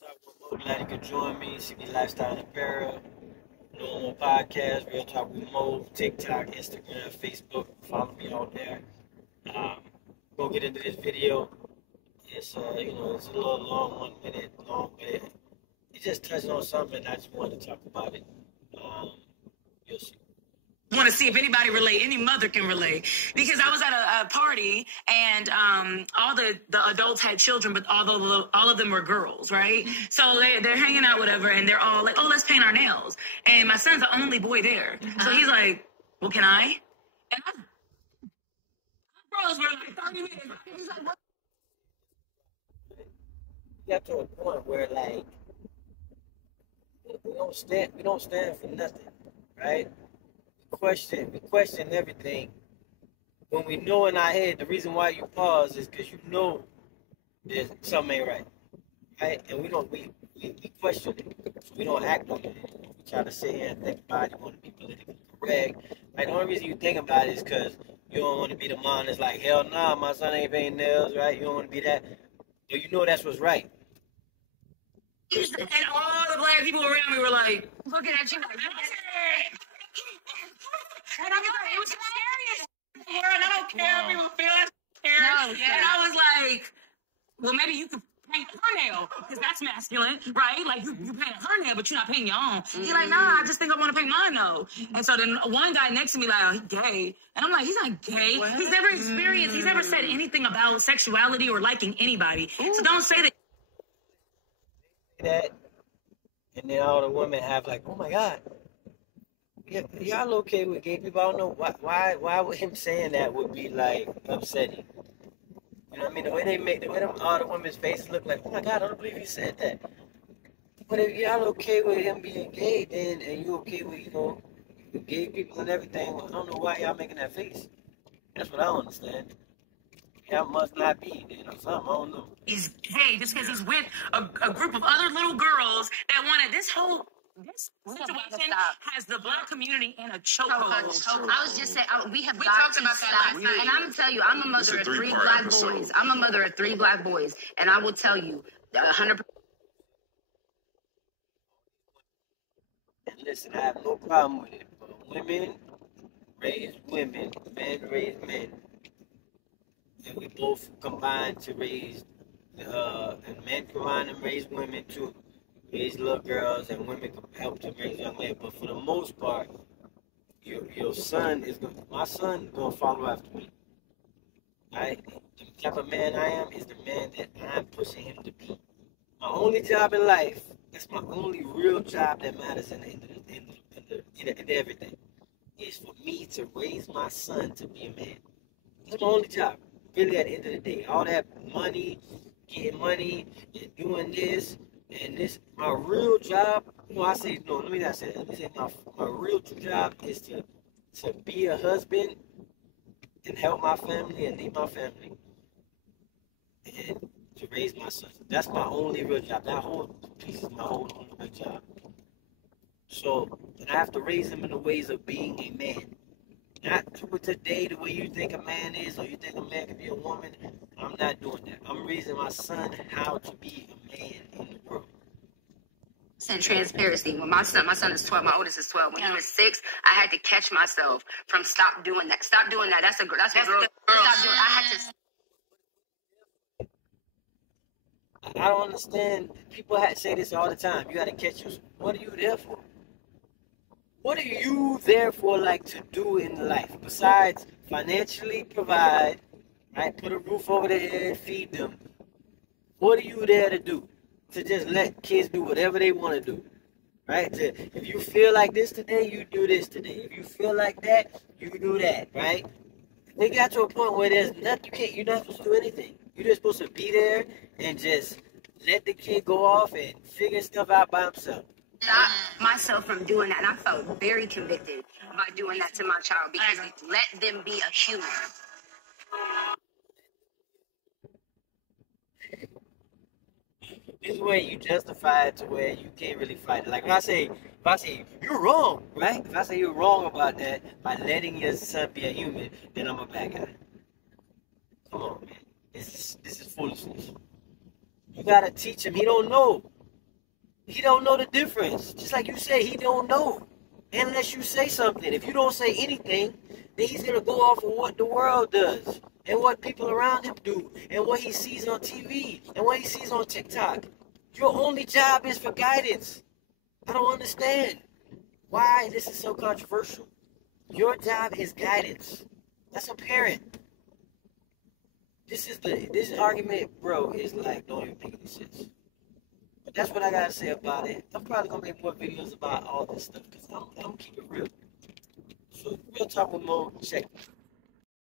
Talk with Mo. Glad you could join me. CB Lifestyle and Apparel. Normal podcast. Real Talk with Mo. TikTok, Instagram, Facebook. Follow me out there. Um, go get into this video. It's it's a little long, 1 minute long, but it just touched on something. I just wanted to talk about it. Um, you'll see. Want to see if anybody relate, any mother can relate, because I was at a party and all the adults had children, but although all of them were girls, right? So they're hanging out, whatever, and they're all like, oh, let's paint our nails. And my son's the only boy there, so he's like, well, can I? And I bros were like 30 minutes. He's like, what? You got to a point where like we don't stand for nothing, right? We question everything. When we know in our head the reason why you pause is because you know there's something ain't right? And we question it. So we don't act on it. We try to sit here and think about it. You want to be politically correct. Like the only reason you think about it is because you don't want to be the mom that's like, hell nah, my son ain't painting nails, right? You don't want to be that. But you know that's what's right. And all the black people around me were like, looking at you like, and I was like, it was the scariest word. I don't care if people feel scared. No, yeah. And I was like, well, maybe you could paint her nail, because that's masculine, right? Like, you painted her nail, but you're not painting your own. He's like, nah, I just think I want to paint mine, though. And so then one guy next to me, like, oh, he's gay. And I'm like, he's not gay. What? He's never experienced, he's never said anything about sexuality or liking anybody. So don't say that. And then all the women have like, oh my God, y'all okay with gay people? I don't know why would him saying that would be like upsetting. You know what I mean? The way them all the women's faces look like, oh my God, I don't believe he said that. But if y'all okay with him being gay, then and you okay with with gay people and everything, well, I don't know why y'all making that face. That's what I don't understand. Y'all must not be then or something. I don't know. He's gay just because he's with a group of other little girls that wanted this situation has the black community in a chokehold. I was just saying, we got to stop. And I'm gonna tell you, I'm a mother of 3 black boys. I'm a mother of 3 black boys, and I will tell you, 100%. And listen, I have no problem with it. But women raise women, men raise men. And we both combine to raise, and men combine and raise women too. Raise little girls, and women can help to raise young men. But for the most part, your son my son gonna follow after me. Right? The type of man I am is the man that I'm pushing him to be. My only job in life, that's my only real job that matters in everything, is for me to raise my son to be a man. That's my only job. Really, at the end of the day, all that money, getting money, and doing this and this, my real job. Let me not say that. Let me say my real job is to be a husband and help my family and lead my family and to raise my son. That's my only real job. That whole piece is my whole only real job. So, and I have to raise him in the ways of being a man. Not today the way you think a man is, or you think a man can be a woman. I'm not doing that. I'm raising my son how to be a man in the world. And transparency. When my son is 12, my oldest is 12. When he was 6, I had to catch myself from stop doing that. Stop doing that. That's what girls. Stop doing. I had to. I don't understand. People say this all the time. You got to catch yourself. What are you there for? What are you there for, like, to do in life besides financially provide, right? Put a roof over their head, feed them. What are you there to do? To just let kids do whatever they want to do, right? If you feel like this today, you do this today. If you feel like that, you do that, right? They got to a point where there's nothing you're not supposed to do anything. You're just supposed to be there and just let the kid go off and figure stuff out by himself. Stop myself from doing that, and I felt very convicted by doing that to my child, because let them be a human. This way you justify it to where you can't really fight it. Like if I say you're wrong, right? If I say you're wrong about that by letting your son be a human, then I'm a bad guy. Come on, man. This is foolishness. You gotta teach him. He don't know. He don't know the difference. Just like you say, he don't know. Unless you say something. If you don't say anything, then he's going to go off of what the world does and what people around him do and what he sees on TV and what he sees on TikTok. Your only job is for guidance. I don't understand why this is so controversial. Your job is guidance. That's a parent. This argument, bro, is like, don't even make any sense. But that's what I gotta say about it. I'm probably gonna make more videos about all this stuff because I'm gonna keep it real. So, Real Talk with Mo, check.